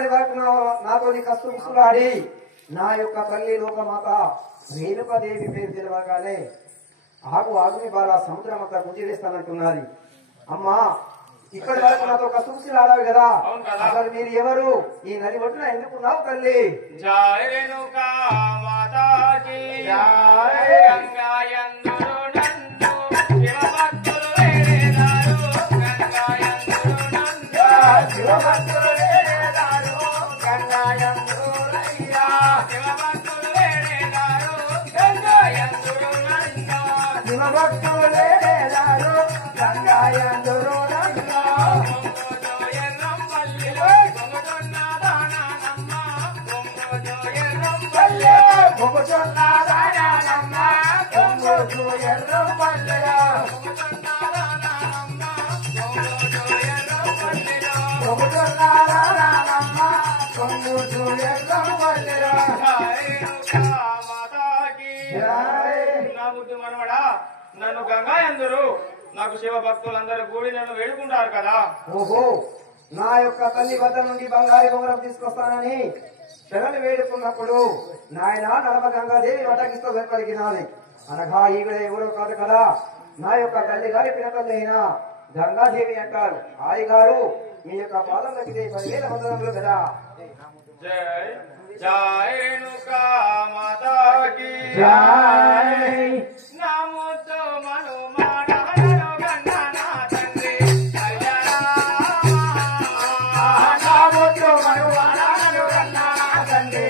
ఇప్పటిదాకా నాతో కస్తులాడి నా యొక్క తల్లి లోకమాత రేణుకాదేవి పేరు తెలవగానే ఆగుని బాల సముద్రం అంతా గుంజివేస్తానంటున్నది. అమ్మా ఇప్పటి వరకు నాతో కస్తులు ఆడావి కదా, అసలు మీరు ఎవరు? ఈ నది ఒడ్డున ఎందుకున్నావు తల్లి? జయ రేణుకా మాతాకి జయ గంగాయందురు నందు శివభక్తులు వేరేదారు గంగాయందురు నందు శివభక్తులు వేరేదారు గంగాయందురు రయ్యా శివభక్తులు వేరేదారు గంగాయందురు నందు శివభక్తులు వేరేదారు గంగాయందురు నన్ను గంగా అందరూ నాకు శివ భక్తులందరూ కూడి నన్ను వేడుకుంటారు కదా. ఓహో, నా యొక్క తల్లి వద్ద నుండి బంగారు బొంగరం తీసుకొస్తానని శరణి వేడుకున్నప్పుడు నాయన నడమ గంగాదేవి వటకిస్తూ పలికినాది అనగా ఈవిడ ఎవరో కాదు కదా, నా యొక్క తల్లి గారి పినతల్లి అయినా గంగాదేవి అంటారు. హాయి గారు మీ యొక్క పాదంలోకి 10,000 వందనములు కదా. జై జయ రేణుకా మాతాకి జై. నామోతో మనుమాడను గంగనా తండ్రి నామోతో మనుమాడను గంగనా తండ్రి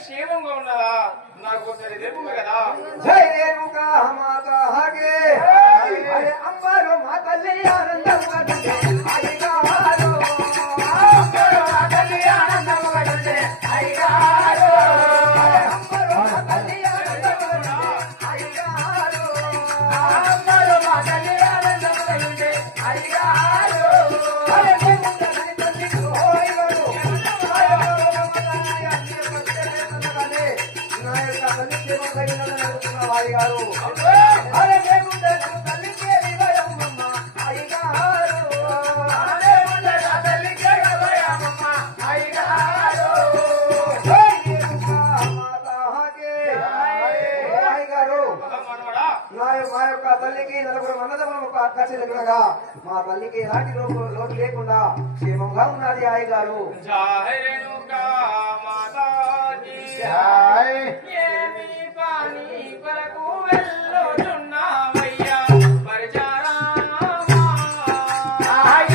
క్షేమంగా ఉన్నదా? నాకు ఒకసారి తెలుపు కదా. జై రేణుకా మాతా హాగే అంబరు మా తల్లి ఆనందముగా అయ్యగారు అంబరు మా తల్లి ఆనందముగా అయ్యగారు అంబరు మా తల్లి ఆనందముగా అయ్యగారు అంబరు మా తల్లి ఆనందముగా అయ్యగారు తల్లికి నలుగురు అన్నదమ్ములు ఒక అక్క చెల్లెలుగా మా తల్లికి ఎలాంటి లోటు లేకుండా క్షేమంగా ఉన్నది హాయి గారు. జై రేణుకా మాతాకి ఏమి పని కొరకు వెళ్ళుచున్నావయ్యా పరిచారామా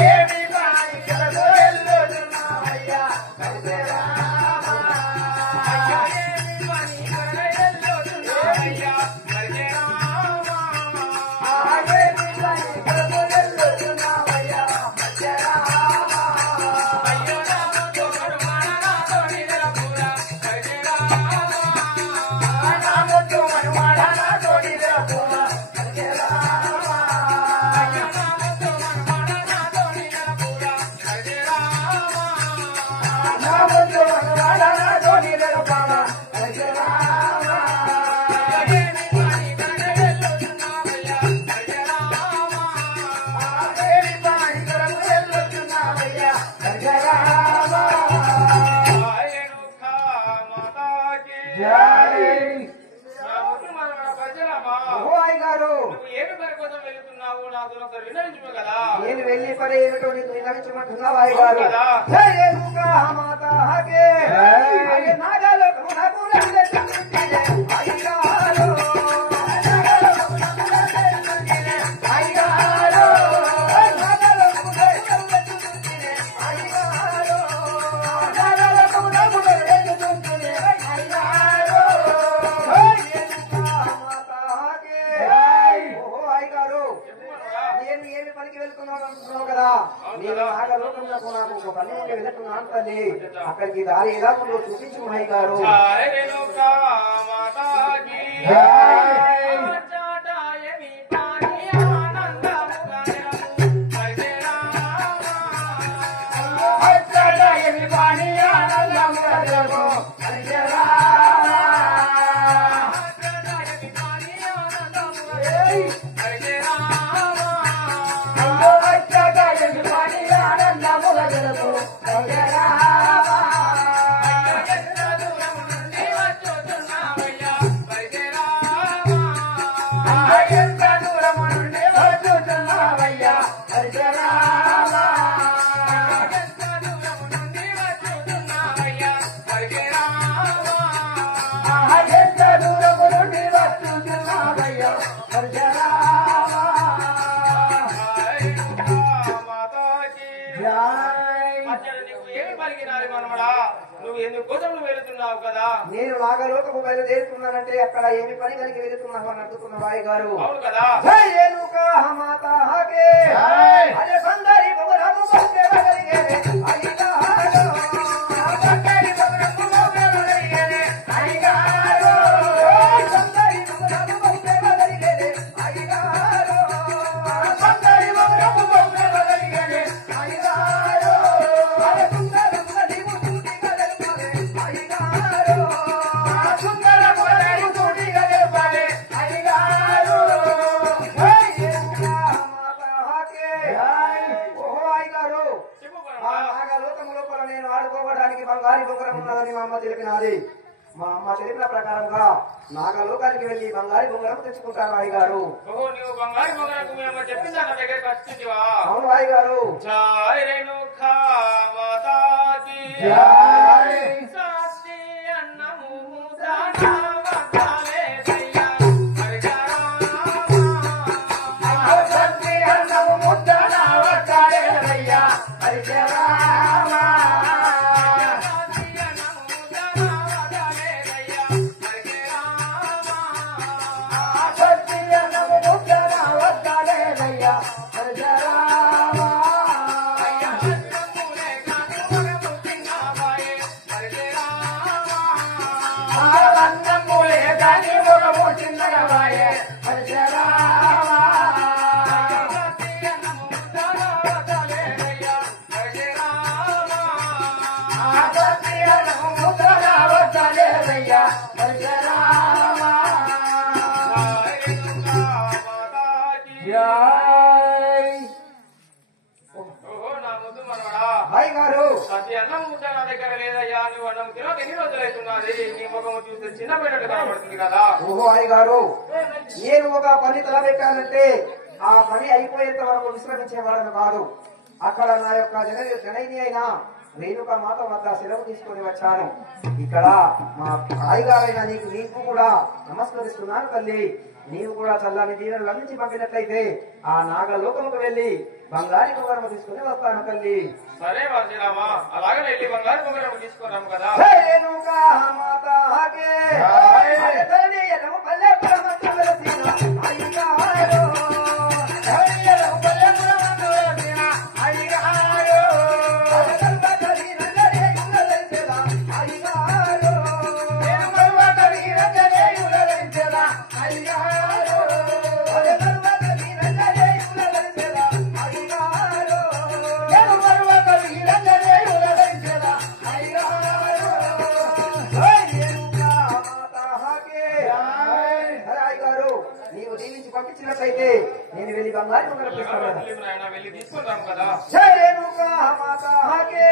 ఏమి పని కొరకు వెళ్ళుచున్నావయ్యా పరిచారామా ఏమి పని కొరకు వెళ్ళుచున్నావయ్యా పరిచారామా ఏమి పని కొరకు వెళ్ళుచున్నావయ్యా పరిచారామా అయ్యో నామతో మరుమాన నాతో నిద్రపురా పరిచారామా నామతో మరుమాన నాతో నిద్రపురా నాతో ఒకసారి వినరించు కదా. నేను వెళ్ళి పని ఏమిటో నీకు విన్నవించమంటున్నావు అయ్యగారు. కదా. జై రేణుకా మాతాకే. అయ్య నాగలోకము నాకు రక్షించుటే అయ్యగారు. నాగలోకము నాకు రక్షించుటే అయ్యగారు. నాగలోకము నాకు రక్షించుటే అయ్యగారు. నాగలోకము నాకు రక్షించుటే అయ్యగారు. జై రేణుకా మాతాకే. ఓహో అయ్యగారు, నేను ఏమి పనికి వెళ్తున్నాను అంటున్నావు కదా. నేను నాగలోకంలో నాకు ఒక పని ఉండి వెళ్తున్నాను తల్లి. అక్కడికి దారి ఎలా ఉందో చూపించు మహి గారు. జై రేణుకా మాతాకి. చాటాయని పాని ఆనందముగా హరే రామ. అచ్చటయమి వాణి ఆనందముగా హరే రామ. చాటాయని పాని ఆనందముగా హరే రామ. అచ్చటయమి వాణి ఆనందముగా హరే రామ. ఎంత దూరం నుండి వచ్చుచున్నావయ్యా హరే రామ. ఎంత దూరము నుండి వచ్చుచున్నావయ్యా హరే రామ. ఎంత దూరం నుండి వచ్చుచున్నావయ్యా హరే రామ. ఎంత దూరము నుండి వచ్చుచున్నావయ్యా హరే రామ. అచ్చట నీకు ఏమి పలికినాలి మనమడా? నువ్వు ఎందుకోసం వెళుతున్నావు కదా. నేను నాగలోకము బయలుదేరుతున్నానంటే అక్కడ ఏమి పని కలిగి వెళుతున్నావు అని అడుగుతున్న రాయ్ గారు. అవును కదా. జై రేణుకా మాతాకే. అరే సందరి బొమ్మరాము బొమ్మగలిగేనే అయ్యగారు. సందరి బొమ్మరాము బొమ్మగలిగేనే అయ్యగారు. సందరి బొమ్మరాము బొమ్మగలిగేనే అయ్యగారు. సందరి బొమ్మరాము బొమ్మగలిగేనే అయ్యగారు. అరే సుందరముగా నీవు చూటిగా తెలుపలే అయ్యగారు. సుందరముగా నీవు చూటిగా తెలుపలే అయ్యగారు. జై రేణుకా మాతాకే. ఓహో అయ్యగారు, చెప్పు ఆ నాగలోకము లోపల నేను ఆడుకోవడానికి బంగారు బొంగరం ఉన్నదని మా అమ్మ తెలిపినది. మా అమ్మ తెలిపిన ప్రకారంగా నాగలోకానికి వెళ్లి బంగారు బొంగరం తెచ్చుకుంటాను అయ్యగారు. ఓహో, నువ్వు బంగారు బొంగరకు మీ అమ్మ చెప్పిందా నా దగ్గరికి వచ్చిందివా? అవును అయ్యగారు. జై రేణుకా మాతాకి. జై. సాక్షి అన్నము ముద్దానావతాలే దయ్యా హరే రామ. సత్తి అన్నము ముద్దన వట్టాడేరయ్యా హరే రామ. సాక్షి అన్నము ముద్దానావతాలే దయ్యా హరే రామ. సత్తి అన్నము ముద్దన వట్టాడేరయ్యా హరే రామ. అన్నములే కాని మగము తిన్నావాయే హరే రామ. అన్నములే కాని మొగము చిన్నగవాయే హరే రామ. సాక్షి అన్నము ముద్దానావతాలే దయ్యా హరే రామ. సత్తి అన్నము ముద్దన వట్టాడేరయ్యా హరే రామ. జై రేణుకా మాతాకి. జై. ఓహో, నా ముద్దు మనవడా. హాయ్ గారు, ప్రతి అన్నం ముద్ద నా దగ్గర లేదయ్యా. నువ్వు అన్నం తినక ఎన్ని రోజులైతున్నది? నీ ముఖము చూస్తే చిన్నపోయినట్టు కనబడుతుంది కదా. ఓహో హాయ్ గారు, నేను ఒక పని తలపెట్టానంటే ఆ పని అయిపోయేంత వరకు విశ్రమించేవాడను కాదు. అక్కడ నా యొక్క జనైని అయిన రేణుక మాత వద్ద సెలవు తీసుకొని వచ్చాను. ఇక్కడ మా హాయిగారైన నీకు కూడా నమస్కరిస్తున్నాను తల్లి. నీవు కూడా చల్లని దీవెనలు అందించి పంపినట్లయితే ఆ నాగలోకముకు వెళ్లి బంగారు బొంగరము తీసుకుని వస్తాను తల్లి. సరే వాసిరామా, అలాగే వెళ్ళి బంగారు బొంగరం తీసుకున్నాము కదా. జై రేణుకా మాతాకే. అరే తల్లి ఎడమ పల్లె పురమందు వెలసిన అయ్యగారు. తల్లి ఎడమ పల్లె పురమందు వెలసిన అయ్యగారు. అరే కల్వకలి రంగరే యుగలెంచెదా అయ్యగారు. నేను కల్వకలి రంగరే యుగలెంచెదా అయ్యగారు. అరే కల్వకలి రంగరే యుగలెంచెదా అయ్యగారు. నేను కల్వకలి రంగరే యుగలెంచెదా అయ్యగారు. జై రేణుకా మాతాకే. అరే అయ్యగారు, నీవు దీవించి పంపించినట్లయితే నేను వెళ్ళి బంగారు బొంగరం తీసుకున్నాను. వెళ్ళి తీసుకుంటాము కదా. జై రేణుకా మాతాకే.